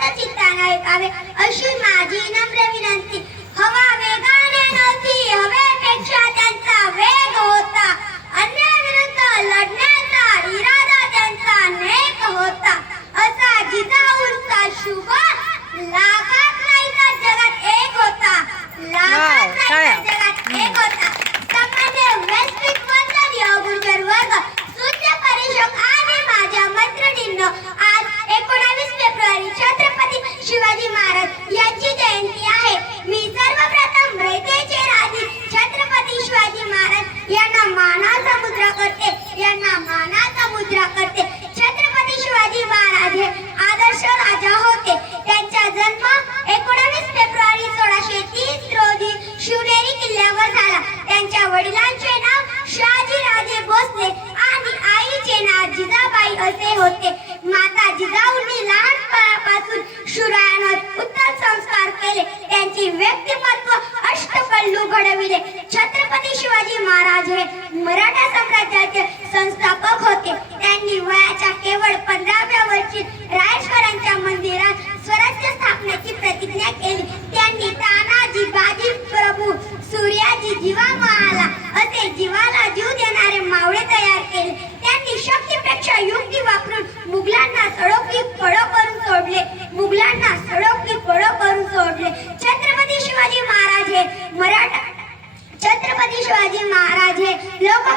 शांत चित्ताने ऐकावे अशी माझी नम्र विनंती. हवा घडविले छत्रपती शिवाजी महाराज हे मराठा साम्राज्याचे संस्थापक होते. त्यांनी वयाच्या केवळ पंधराव्या वर्षी रायेश्वरांच्या मंदिरात स्वराज्य स्थापनेची प्रतिज्ञा केली. त्यांनी तानाजी बाजी प्रभू सूर्याजी जीवा महाला असे जीवाला जीव देणारे मावळे तयार केले. त्यांनी शक्तीपेक्षा युक्ती वापरून मुघलांना सडोकी पळो करून सोडले. मुघलांना सडोकी पळो करून सोडले. छत्रपती शिवाजी महाराज हे मराठा छत्रपती शिवाजी महाराज हे लोककल्याण